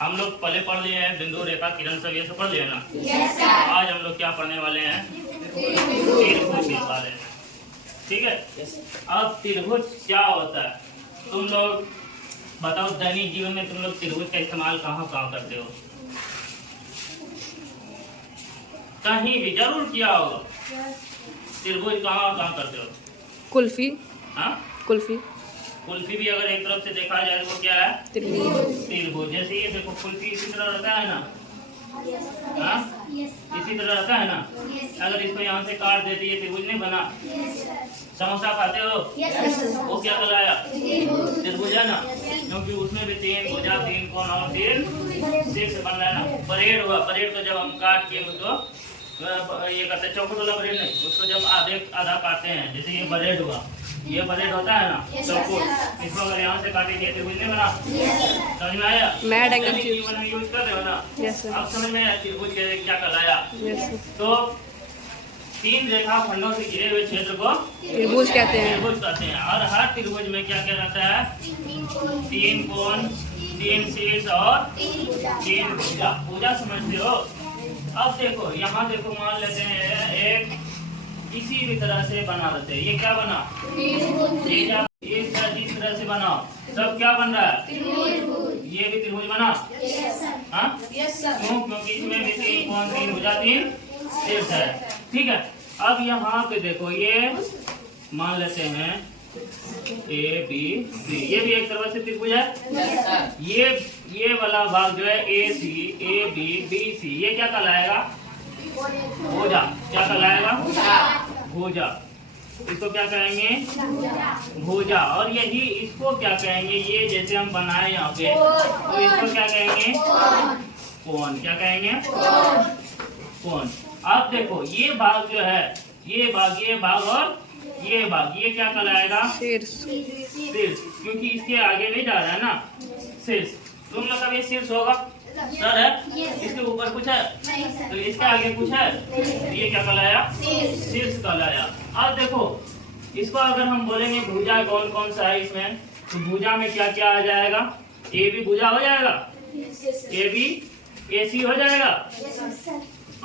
हम लोग पहले पढ़ लिए हैं बिंदु, रेखा, किरण सब ये सब पढ़ लिए ना। Yes sir. आज हम लोग क्या पढ़ने वाले हैं? त्रिभुज के बारे में। ठीक है। अब त्रिभुज क्या होता है तुम लोग बताओ, दैनिक जीवन में तुम लोग त्रिभुज का इस्तेमाल कहाँ कहाँ करते हो? कहीं भी जरूर किया होगा। त्रिभुज कहाँ कहाँ करते हो? कुल्फी। हाँ, कुल्फी। कुल्फी भी अगर एक तरफ से देखा जाए तो क्या है? त्रिभुज। जैसे ये देखो कुल्फी इसी तरह रहता है ना। हाँ, इसी तरह रहता है ना। अगर इसको यहाँ से काट देते ये त्रिभुज नहीं बना। समोसा खाते हो, वो क्या कहलाया? त्रिभुज है ना, क्योंकि उसमें भी 3 भुजा, 3 कोण और 3 शीर्ष बन रहा है ना। परेड हुआ, परेड को जब हम काट के उसको ये करते हैं, चौखट वाला ब्रेड नहीं, उसको जब आधा काटते हैं, जैसे ये ब्रेड हुआ, ये ब्रेड होता है ना चौखट, इसको अगर यहाँ से काटेंगे त्रिभुज नहीं बना। समझ में आया? मैड एंगल जीवन में यूज कर रहे हो ना। Yes sir. अब समझ में आया त्रिभुज क्या कहलाया? Yes sir. तो 3 रेखा खंडों से घिरे हुए क्षेत्र को त्रिभुज कहते हैं। त्रिभुज कहते हैं। और हर त्रिभुज में क्या क्या रहता है? 3 कोण, 3 शीर्ष और 3 भुजा। भुजा समझते हो? अब देखो यहाँ देखो, मान लेते हैं एक किसी भी तरह से बना लेते हैं। ये क्या बना? इस तरह से बना, सब क्या बन रहा है? ये भी त्रिभुज बना। हाँ, क्यों? क्योंकि इसमें भी 3 कोण, 3 भुजा, 3 शीर्ष है। ठीक है। अब यहाँ पे देखो, ये मान लेते हैं ए बी सी, ये भी एक तरह से त्रिभुज है। ये वाला भाग जो है ए सी, ए बी, बी सी, ये क्या कहलाएगा? भुजा। क्या कहलाएगा? भुजा। इसको क्या कहेंगे? भुजा। और यही इसको क्या कहेंगे? ये जैसे हम बनाए यहाँ पे, तो इसको क्या कहेंगे? कोण। क्या कहेंगे? कोण। अब देखो ये भाग जो है, ये भाग और ये भाग, ये क्या कहलाएगा? शीर्ष। क्योंकि इसके आगे नहीं जा रहा है ना, शीर्ष। तुम लोग का भी शीर्ष होगा सर है, इसके ऊपर कुछ है तो इसके आगे कुछ है, तो ये क्या कहलाया? शीर्ष कहलाया। अब देखो इसको अगर हम बोलेंगे भुजा कौन कौन सा है इसमें, तो भुजा में क्या क्या आ जाएगा? ए बी भुजा हो जाएगा, ए बी ए सी हो जाएगा,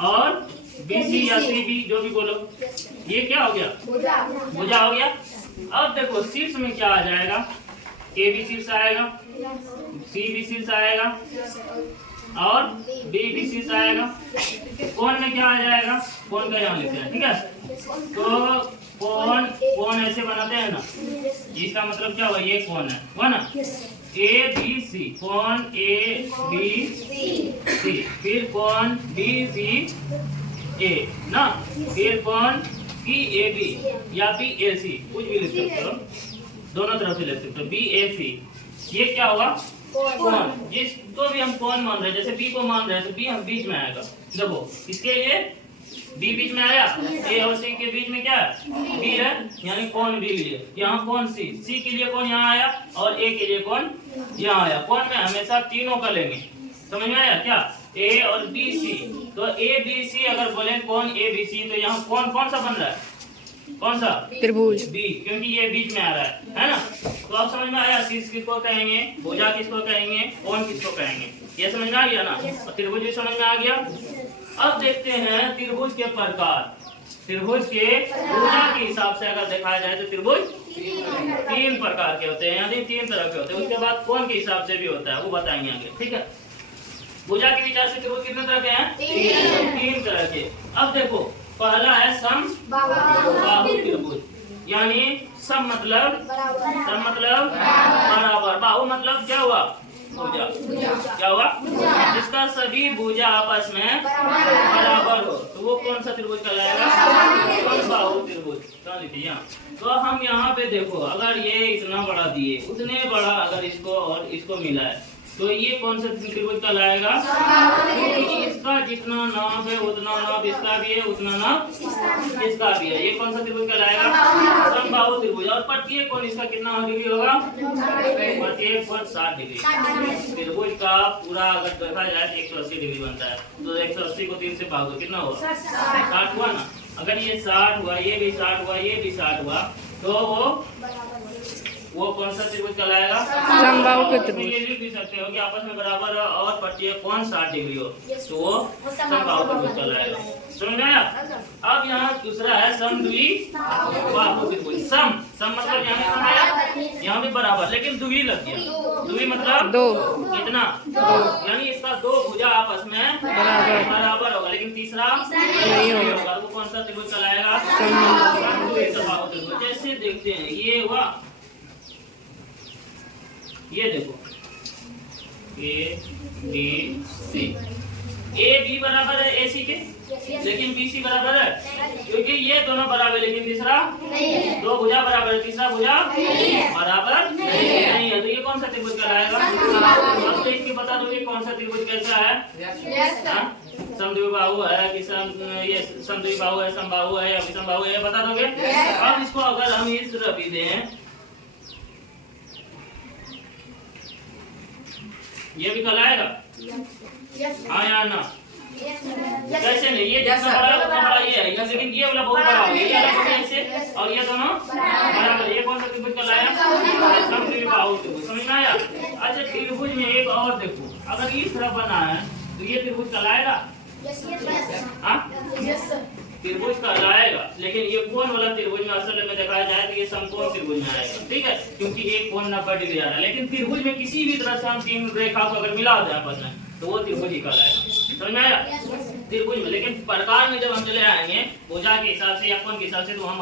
और बी सी या सी बी जो भी बोलो, ये क्या हो गया? भुजा हो गया। अब देखो शीर्ष में क्या आ जाएगा? ए बी शीर्ष आएगा, सी बी शीर्ष आएगा, और बी भी शीर्ष आएगा। कोण में क्या आ जाएगा? कोण का यहाँ लिखते हैं। ठीक है। तो कोण ऐसे बनाते हैं ना, इसका मतलब क्या हुआ? ये कोण है, हुआ ना? ए बी सी, कोण ए बी सी, फिर कोण बी सी ए ना, फिर कोण बी ए बी या बी ए सी, कुछ भी लिख सकते हो, दोनों तरफ से लिख सकते हो। बी ए सी, ये क्या होगा? कोण। जिसको भी हम कोण मान रहे हैं, जैसे बी को मान रहे हैं तो बी हम बीच में आएगा। देखो इसके लिए बी बीच में आया, ए और सी के बीच में क्या है? बी है, यानी कोण बी लिए। यहाँ कोण सी, सी के लिए कोण यहाँ आया, और ए के लिए कोण यहाँ आया। कोण में हमेशा तीनों का लेंगे। समझ में आया क्या? ए और बी सी, तो ए बी सी अगर बोले कोण ए बी सी, तो यहाँ कोण कौन सा बन रहा है? कौन सा? त्रिभुज। बी, क्योंकि ये बीच में आ रहा है ना। तो अब समझ में आया शीर्ष किसको कहेंगे, भुजा किसको कहेंगे, कोण किसको कहेंगे, ये समझ में आ गया ना। और त्रिभुज भी समझ में आ गया। अब देखते हैं त्रिभुज के प्रकार। त्रिभुज के भुजा के हिसाब से अगर देखा जाए तो त्रिभुज 3 प्रकार के होते हैं, यानी 3 तरह के होते हैं। उसके बाद कोण के हिसाब से भी होता है, वो बताएंगे आगे। ठीक है। भुजा के विचार से त्रिभुज कितने तरह के हैं? 3 तरह के। अब देखो पहला है समबाहु त्रिभुज, यानी सम मतलब बराबर, बाहु मतलब क्या हुआ? भुजा। क्या हुआ? जिसका सभी भुजा आपस में बराबर हो, तो वो कौन सा त्रिभुज कहलाएगा? समबाहु त्रिभुज। तो हम यहाँ पे देखो, अगर ये इतना बड़ा दिए, उतने बड़ा अगर इसको और इसको मिला है, तो ये कौन सा त्रिभुज कहलाएगा? क्योंकि इसका जितना नाप है उतना नाप इसका भी है, उतना नाप इसका भी है। ये कौन सा त्रिभुज कहलाएगा? समबाहु त्रिभुज। और प्रत्येक कोण इसका कितना डिग्री होगा? प्रत्येक कोण 60 डिग्री। त्रिभुज का पूरा अगर देखा जाए तो 180 डिग्री बनता है। तो 180 को 3 से भाग दो, कितना हुआ? 60 हुआ ना। अगर ये 60 हुआ, ये भी 60 हुआ, ये भी 60 हुआ, तो वो वो कौन सा त्रिभुज कहलाएगा? समबाहु के त्रिभुज। ये लिख भी सकते हो कि आपस में बराबर और पट्टी कौन 60 डिग्री हो तो वो समबाहु त्रिभुज कहलाएगा। समझ में आया? अब यहाँ दूसरा है समद्विबाहु त्रिभुज। सम मतलब यहाँ भी बराबर, लेकिन द्वि लग गया। द्वि मतलब दो। कितना? यानी इसका दो भुजा आपस में बराबर होगा, लेकिन तीसरा नहीं होगा। वो कौन सा त्रिभुज कहलाएगा? समद्विबाहु त्रिभुज। जैसे देखते हैं ये हुआ, ये देखो A B C, A B बराबर है ए सी के, लेकिन बी सी बराबर है, क्योंकि ये दोनों बराबर लेकिन तीसरा दो भुजा बराबर है, तीसरा भुजा बराबर नहीं है। तो ये कौन सा त्रिभुज कहलाएगा? अब देख के बता दोगे कौन सा त्रिभुज कैसा है? समद्विबाहु है कि ये समद्विबाहु है, समबाहु है या विषमबाहु है, बता दोगे। अब इसको अगर हम इस रवि दें, ये भी कहलाएगा? हाँ या ना? कैसे नहीं? ये जितना बड़ा उतना बड़ा ये है, लेकिन ये वाला बहुत बड़ा है, ये अलग है इससे, और ये दोनों बराबर। ये कौन सा त्रिभुज कहलाएगा? समद्विबाहु त्रिभुज। समझ में आया? अच्छा, त्रिभुज में एक और देखो, अगर इस तरह बना है तो ये त्रिभुज कहलाएगा? त्रिभुज कहलाएगा, लेकिन ये कोण वाला त्रिभुज में असल में देखा जाए तो ये समकोण त्रिभुज में आएगा। ठीक है, क्योंकि एक कोण 90 डिग्री आ रहा है। लेकिन त्रिभुज में किसी भी तरह से हम तीन रेखा को अगर मिला दें आपस में तो वो त्रिभुज ही कहलाएगा। समझ में आया? त्रिभुज में, लेकिन प्रकार में जब हम चले आएंगे भुजा के हिसाब से या कोण के हिसाब से तो हम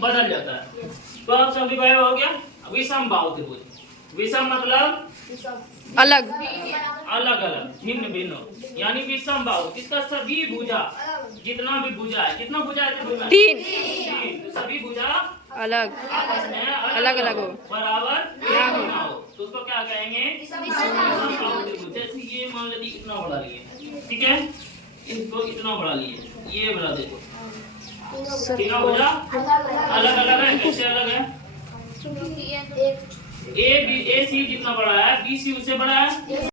बदल जाता है। तो अब समद्विबाहु हो गया। विषमबाहु त्रिभुज। विषम मतलब अलग अलग, भिन्न भिन्न, यानी विषमबाहु। किसका? सभी भुजा, जितना भी भुजा है, कितना भुजा है त्रिभुज में? तीन। तो सभी भुजा अलग आपस में अलग हो, बराबर ना हो, तो उसको क्या कहेंगे? विषमबाहु त्रिभुज। जैसे ये मान लीजिए इतना बड़ा लिए, ठीक है, इसको इतना बड़ा लिए, ये बड़ा देखो, तीनों भुजा अलग अलग है। कैसे अलग है? ए सी जितना बड़ा है, बी सी उससे बड़ा है।